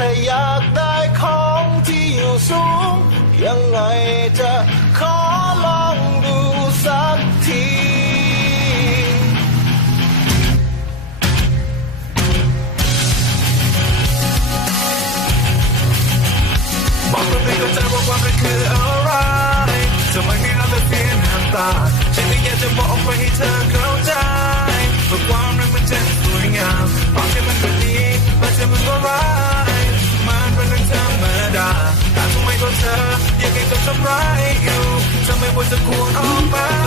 ถ้าอยากได้ของที่อยู่สูง ยังไงจะขอลองดูสักที บอกตัวเองเข้าใจว่าความรักคืออะไรทำไมไม่รับแต่เพียงน้ำตาฉันก็อยากจะบอกไปให้เธอเข้าใจว่าความรักมันจะสวยงามบางทีมันก็ดีบ แต่ทำไมตัวเ